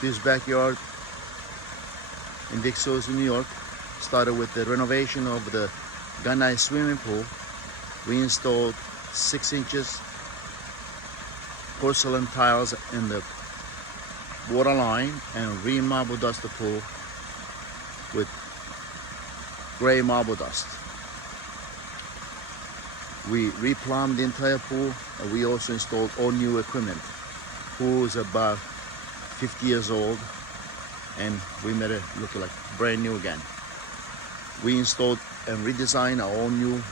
This backyard in Dixie Hills, New York started with the renovation of the gunite swimming pool. We installed 6 inches porcelain tiles in the water line and re-marble dust the pool with gray marble dust. We replumbed the entire pool, and we also installed all new equipment. Pool is about 50 years old, and we made it look like brand new again. We installed and redesigned our own new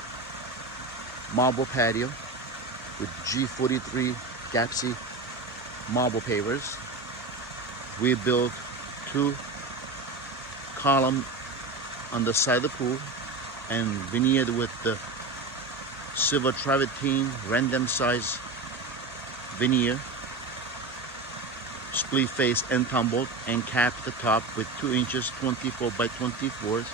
marble patio with G43 Gapsy marble pavers. We built 2 columns on the side of the pool and veneered with the silver travertine random size veneer, split face and tumbled, and capped the top with 2 inches 24 by 24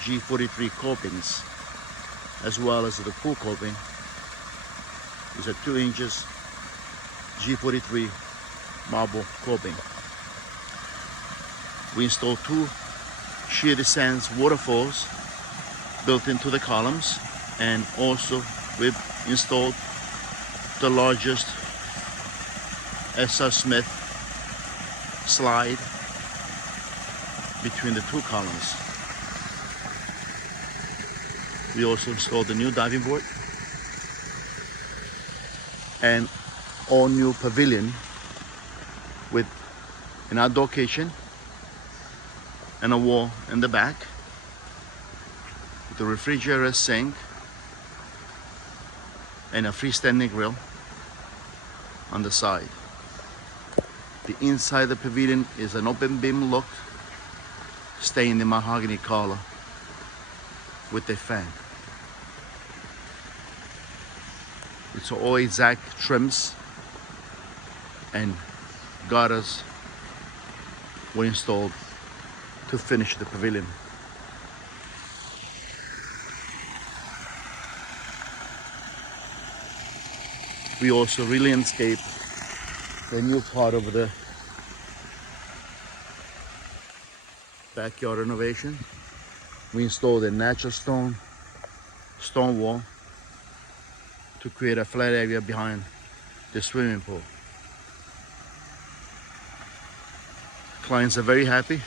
G43 copings, as well as the pool coping is a 2 inches G43 marble coping. We installed 2 sheer descents waterfalls built into the columns, and also we've installed the largest S.R. Smith slide between the 2 columns. We also installed a new diving board and all new pavilion with an outdoor kitchen and a wall in the back, the refrigerator, sink, and a freestanding grill on the side. The inside of the pavilion is an open beam look, stained in mahogany color with a fan. It's all exact trims, and gutters were installed to finish the pavilion. We also re-landscaped the new part of the backyard renovation. We installed a natural stone wall to create a flat area behind the swimming pool. Clients are very happy.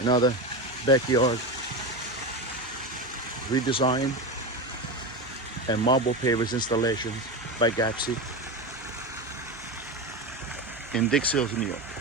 Another backyard redesign and marble pavers installations by Gapsy in Dixie Hills, New York.